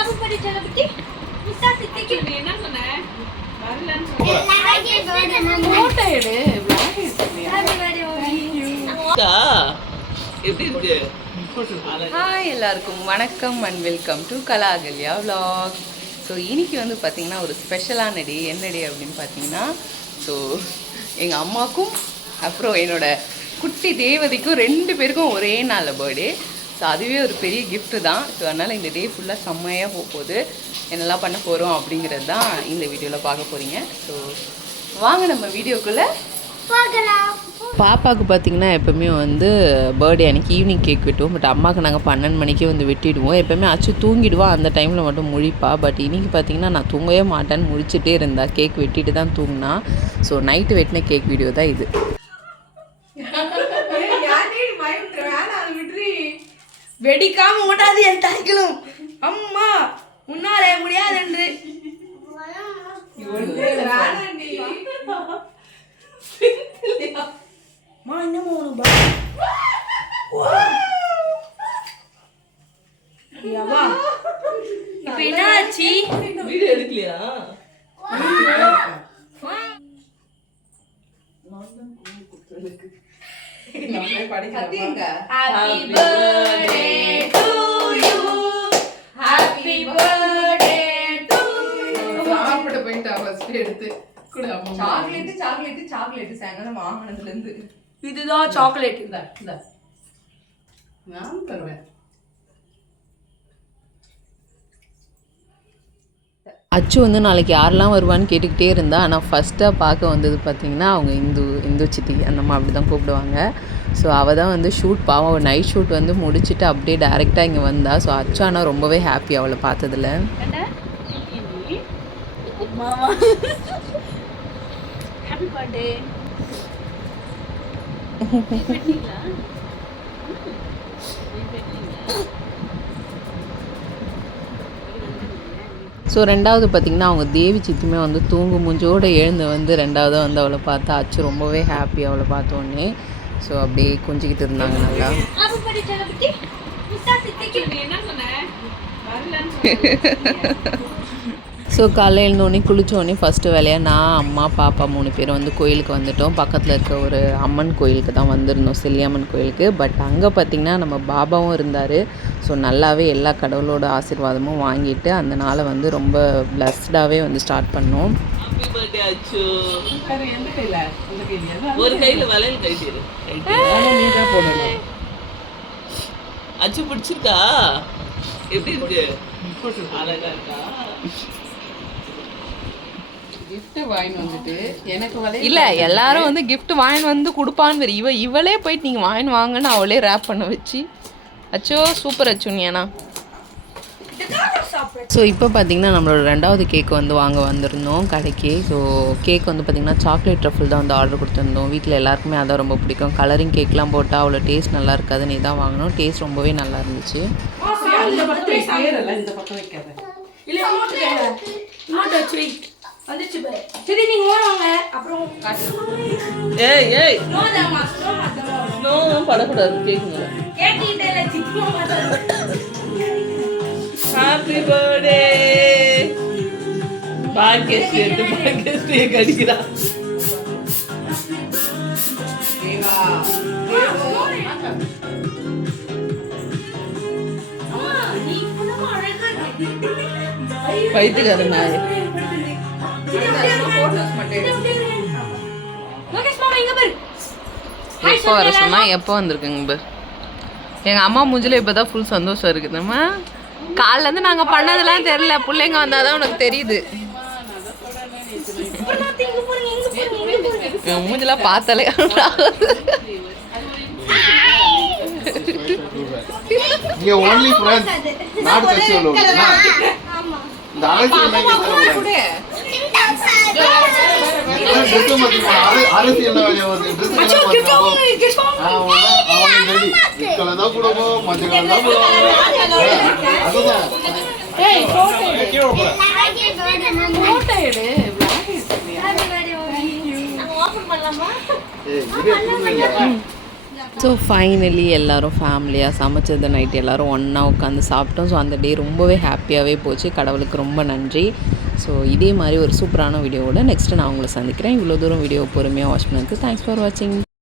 அப்படி சொல்லப்பட்டி முட்டா சித்திக்கு. என்ன சொன்ன? வரலன்னு போட்டோ எடு. Vlog எடுத்துறியா? அக்கா எப்படி இருக்கு? ஹாய் எல்லாருக்கும் வணக்கம் and welcome to Kalakalya vlog. So இன்னைக்கு வந்து பார்த்தீங்கன்னா ஒரு ஸ்பெஷலான டே என்ன டே அப்படின்னு பார்த்தீங்கன்னா ஸோ எங்கள் அம்மாக்கும் அப்புறம் என்னோட குட்டி தேவதைக்கும் ரெண்டு பேருக்கும் ஒரே நாளில் பர்த்டே ஸோ அதுவே ஒரு பெரிய gift தான். ஸோ அதனால் இந்த டே ஃபுல்லாக செம்மையாக போக போகுது. என்னெல்லாம் பண்ண போகிறோம் அப்படிங்கிறது தான் இந்த வீடியோவில் பார்க்க போகிறீங்க ஸோ வாங்க நம்ம வீடியோக்குள்ளே பாப்பாவுக்கு பார்த்தீங்கன்னா எப்போவுமே வந்து பர்த்டே அன்னைக்கு ஈவினிங் கேக் வெட்டுவோம். பட் அம்மாவுக்கு நாங்கள் பன்னெண்டு மணிக்கே வந்து வெட்டிடுவோம். எப்போவுமே அச்சு தூங்கிடுவா. அந்த டைமில் மட்டும் முழிப்பா. பட் இன்னைக்கு பார்த்தீங்கன்னா நான் தூங்கவே மாட்டேன்னு முழிச்சிட்டே இருந்தா. கேக் வெட்டிட்டு தான் தூங்கினா. ஸோ நைட்டு வெட்டின கேக் வீடியோ தான் இது. வெடிக்காம ஓடாது என் தாய்களும். அம்மா முன்னாலே முடியாது என்று பயம்? யவா. இப்ப என்ன ஆச்சு? வீடியோ எடுக்கலையா? Happy birthday to you. Happy birthday to you. சாப்பிட போயிட்டா ஃபர்ஸ்ட் எடுத்து கூட அம்மா. சாக்லேட் சாக்லேட் சாக்லேட் சாயங்காலம் வாங்கினதுல இருந்து. இதுதான் சாக்லேட் இந்த இந்த. நான் தருவேன். அச்சு வந்து நாளைக்கு யாரெல்லாம் வருவான்னு கேட்டுக்கிட்டே இருந்தா ஆனால் ஃபஸ்ட்டாக பார்க்க வந்தது பார்த்தீங்கன்னா அவங்க இந்து இந்து சித்தி அந்த அம்மா அப்படி தான் கூப்பிடுவாங்க. ஸோ அவள் தான் வந்து ஷூட் பாவம் நைட் ஷூட் வந்து முடிச்சுட்டு அப்படியே டேரெக்டாக இங்கே வந்தா. ஸோ அச்சு ஆனால் ரொம்பவே ஹாப்பி அவளை பார்த்ததுல. ஹாப்பி பர்த்டே ஸோ ரெண்டாவது பார்த்திங்கன்னா அவங்க தேவி சித்தியுமே வந்து தூங்கு மூஞ்சோடு எழுந்து வந்து ரெண்டாவதாக வந்து அவளை பார்த்தா அச்சு ரொம்பவே ஹாப்பி அவளை பார்த்தோன்னே ஸோ அப்படியே கொஞ்சிக்கிட்டு இருந்தாங்க நல்லா. ஸோ காலையில் எழுந்தோடனே குளித்தோடனே ஃபஸ்ட்டு வேலையாக நான் அம்மா பாப்பா மூணு பேரும் வந்து கோயிலுக்கு வந்துட்டோம். பக்கத்தில் இருக்க ஒரு அம்மன் கோயிலுக்கு தான் வந்திருந்தோம் செல்லியம்மன் கோயிலுக்கு. பட் அங்கே பார்த்திங்கன்னா நம்ம பாபாவும் இருந்தார். ஸோ நல்லாவே எல்லா கடவுளோட ஆசீர்வாதமும் வாங்கிட்டு அந்த நாளை வந்து ரொம்ப பிளஸ்டாகவே வந்து ஸ்டார்ட் பண்ணோம். ஒரு கையில வளையல் போடணும். அச்சு பிடிச்சிருக்கா? எப்படி இருக்கு? அழகா இருக்கா? gift வாங்கிட்டு வந்துட்டு எனக்கு வளையல் இல்லை எல்லாரும் வந்து gift வாங்கிட்டு வந்து கொடுப்பான்னு இவ இவளே போயிட்டு நீங்கள் வாங்கிட்டு வாங்கன்னு அவளே ரேப் பண்ண வச்சு. அச்சோ சூப்பர் அச்சு நீ ஏன்னா ஸோ இப்போ பார்த்தீங்கன்னா நம்மளோட ரெண்டாவது கேக் வந்து வாங்க வந்திருந்தோம் கடைக்கு. ஸோ கேக் வந்து பார்த்திங்கன்னா சாக்லேட் ட்ரஃபிள் தான் வந்து ஆர்டர் கொடுத்துருந்தோம். வீட்டில் எல்லாருக்குமே அதான் ரொம்ப பிடிக்கும். கலரிங் கேக்லாம் போட்டால் அவ்வளோ டேஸ்ட் நல்லா இருக்காதுன்னு இதான் வாங்கினோம் டேஸ்ட் ரொம்பவே நல்லா இருந்துச்சு. சரி நீங்க ஏய் ஏய். நோ தாமா நோ மாத்தமா நோ படக்கூடாது மாத்தமா ஹாப்பி பர்த்டே பாக்கியஸ்ரீ எடுத்து பாக்கியஸ்ரீயை கடிக்கிறா தேவா நீ புனமா அழகா இருக்கு. பைத்துக்கார நாய். எப்போ வர சொன்னா எப்போ வந்திருக்குங்க பார். எங்கள் அம்மா மூஞ்சில இப்போ தான் ஃபுல் சந்தோஷம் இருக்குதும்மா காலிலேருந்து நாங்கள் பண்ணதெல்லாம் தெரில பிள்ளைங்க வந்தால் தான் உனக்கு தெரியுது. என் மூஞ்சிலாம் பார்த்தாலே இங்க. நாடு கட்சி. இந்த அரசியல் ஸோ ஃபைனலி எல்லோரும் ஃபேமிலியாக சமைச்சது நைட் எல்லோரும் ஒன்றா உட்காந்து சாப்பிட்டோம். ஸோ அந்த டே ரொம்பவே ஹாப்பியாகவே போச்சு. கடவுளுக்கு ரொம்ப நன்றி. ஸோ இதே மாதிரி ஒரு சூப்பரான வீடியோவோட நெக்ஸ்ட்டு நான் உங்களை சந்திக்கிறேன். இவ்வளோ தூரம் வீடியோ பொறுமையாக வாட்ச் பண்ணதுக்கு தேங்க்ஸ் ஃபார் வாட்சிங்